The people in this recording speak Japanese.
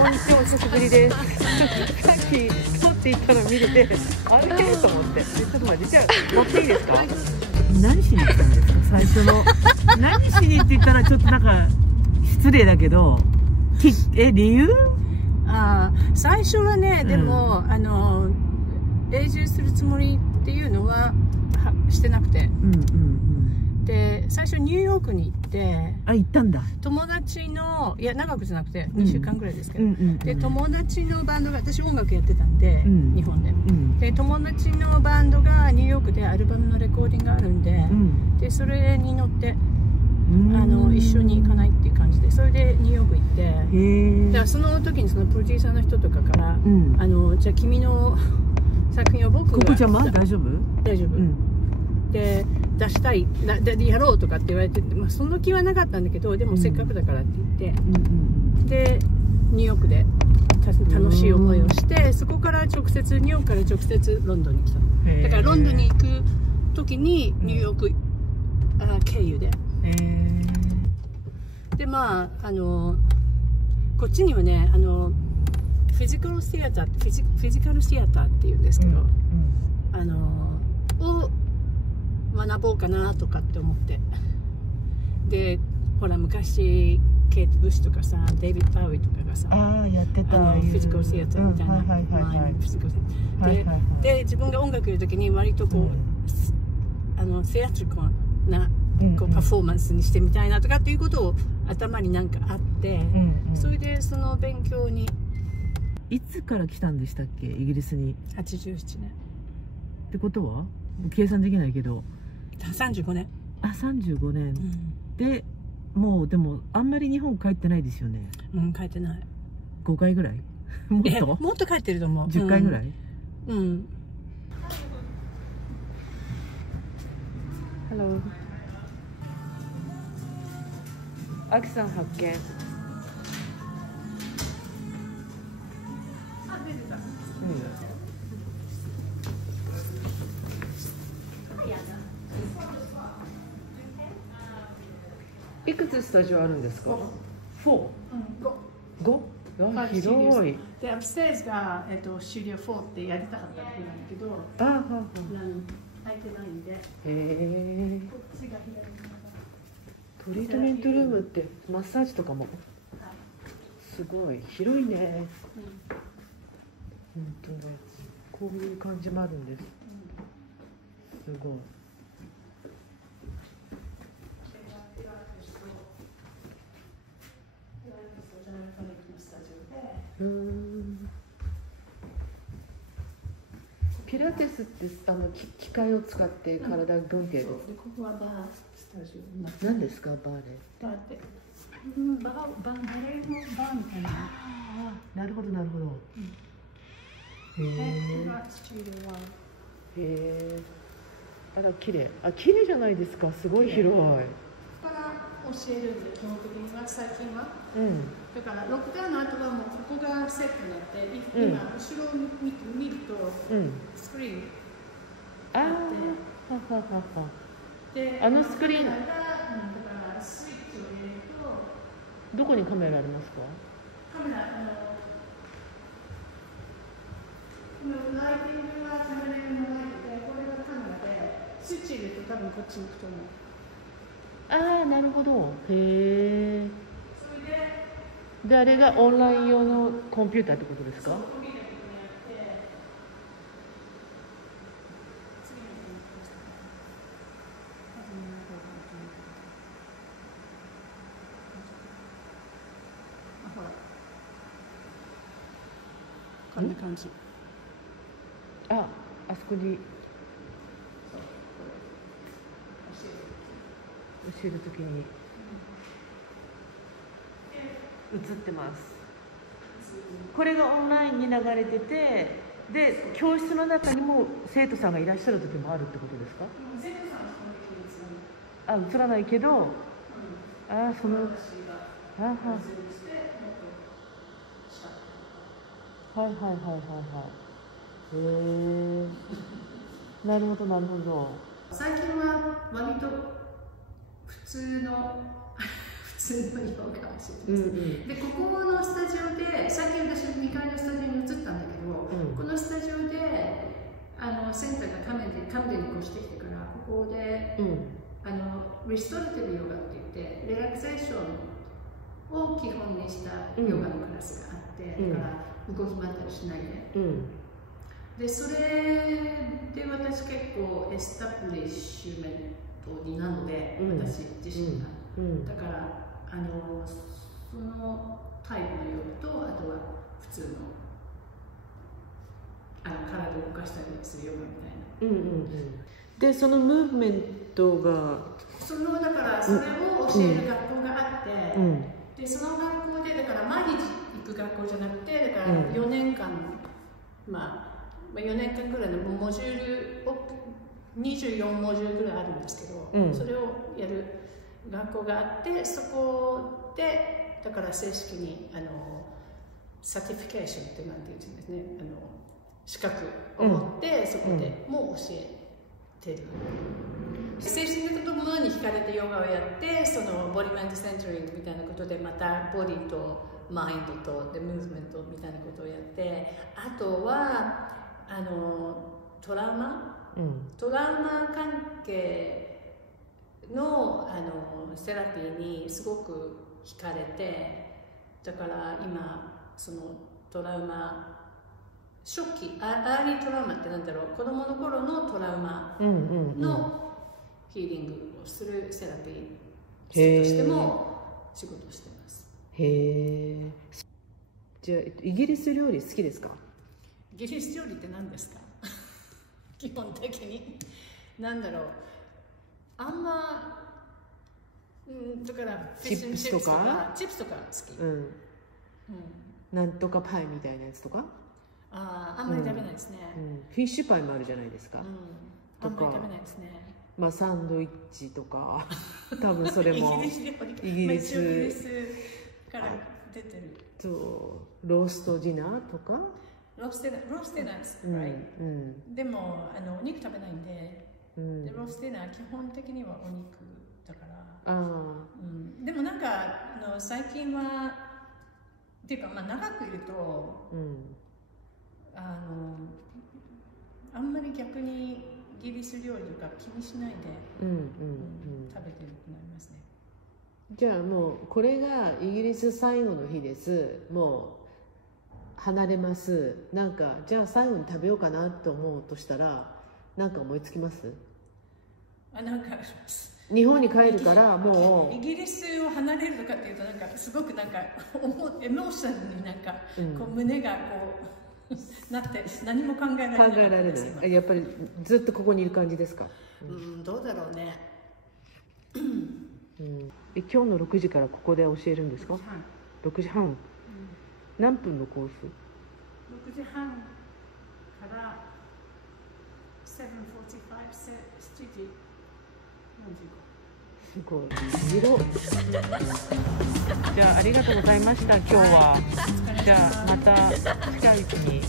こんにちは、お久しぶりです。さっき撮っていったの見れて、あれと思って。ちょっと待って、じゃあ乗っていいですか？何しに来たんですか？最初の何しにって言ったらちょっとなんか失礼だけど、理由？最初はね、でも、永住するつもりっていうのはしてなくて、で最初ニューヨークに行って、行ったんだ。友達の、いや長くじゃなくて2週間ぐらいですけど、で友達のバンドが、私音楽やってたんで、日本で、で友達のバンドがニューヨークでアルバムのレコーディングがあるんで、でそれに乗って一緒に行かないっていう感じで、それでニューヨーク行って、だからその時にそのプロデューサーの人とかから、じゃあ君の作品を僕がここちゃま大丈夫？大丈夫、で出したいでやろうとかって言われて、その気はなかったんだけど、でもせっかくだからって言って、でニューヨークで楽しい思いをして、そこから直接ニューヨークから直接ロンドンに来た。だからロンドンに行く時にニューヨーク経由で、でこっちにはねフィジカルシアターっていうんですけど、を学ぼうかなとかって思って、でほら昔ケイト・ブッシュとかさ、デイビッド・バウイとかがさやってたフィジカルシアターみたいな、で自分が音楽やる時に割とこうセアトリコなこうパフォーマンスにしてみたいなとかっていうことを頭になんかあって、それでその勉強に。いつから来たんでしたっけ、イギリスに？87年ってことは計算できないけど35年。35年、でもうでもあんまり日本帰ってないですよね。帰ってない。5回ぐらいもっと帰ってると思う。10回ぐらい。ハロー、アキさん発見。いくつスタジオあるんですか？4。5？広い。で、アップステージがスタジオ4ってやりたかったってなんだけど、空いてないんで。こっちが左側。トリートメントルームってマッサージとかも。すごい広いね。本当ね、こういう感じもあるんです。すごい。ピラティスって機械を使って体をグンってやる。ここはバースタジオ。何ですかバーレ？バーって。バレエのバーみたいな。なるほどなるほど。あら綺麗。綺麗じゃないですか。すごい広い。ここから教えるんで、基本的には最近は。だからロックダウンの後はもうここがセットになって、今後ろを見るとスクリーンあって、でスクリーン。だからスイッチを入れると、どこにカメラありますか？カメラこのライティングはカメラのライトで、これがカメラで、スイッチ入れると多分こっちに行くと思う。なるほど。へえ。それで、あれがオンライン用のコンピューターってことですか？こんな感じ。あそこに教えるときに映ってます。これがオンラインに流れてて、で教室の中にも生徒さんがいらっしゃる時もあるってことですか？映らないけど、そのなるほどなるほど。最近は割と普通のヨガをしてます。でここのスタジオで最近リストラティブヨガって言ってリラクゼーションを基本にしたヨガのクラスがあって、だから動き回ったりしないで、でそれで私結構エスタブリッシュメントになので、私自身が、だからそのタイプのヨガと、あとは普通の体を動かしたりするヨガみたいな。でそのムーブメントがだからそれを教える学校があって、でその学校でだから毎日行く学校じゃなくて、だから4年間、4年間ぐらいのモジュールを24モジュールぐらいあるんですけど、それをやる学校があって、そこでだから正式にサティフィケーションってなんていうんですね、資格を持ってそこでも教えてる。精神的なものに惹かれてヨガをやって、そのボディマインドセンタリングみたいなことでまたボディとマインドとでムーブメントみたいなことをやって、あとはトラウマ関係のセラピーにすごく惹かれて、だから今そのトラウマ初期アーリートラウマってなんだろう、子供の頃のトラウマのヒーリングをするセラピーとしても仕事をしてます。へえ。じゃあイギリス料理好きですか？イギリス料理って何ですか？基本的になんだろう、あんまだからチップスとか好き。なんとかパイみたいなやつとか。あんまり食べないですね。フィッシュパイもあるじゃないですか。あんまり食べないですね。サンドイッチとか、多分それもイギリスから出てる。ローストディナーとか。ローストディナーです。でもお肉食べないんで、ローストディナー基本的にはお肉だから。でもなんか最近はっていうか長くいると。あんまり逆にイギリス料理とか気にしないで食べてるくなりますね。じゃあもうこれがイギリス最後の日です。もう離れます。なんかじゃあ最後に食べようかなと思うとしたらなんか思いつきます？なんか日本に帰るからもうイギリスを離れるとかっていうとなんかすごくなんかエモーショナルになんかこう胸がこうなって何も考えられない。やっぱりずっとここにいる感じですか？どうだろうね。今日の6時からここで教えるんですか？6時半。何分のコース？6時半から7:45、7時45。すごい。じゃあありがとうございました。今日は。じゃあまた近いうちに。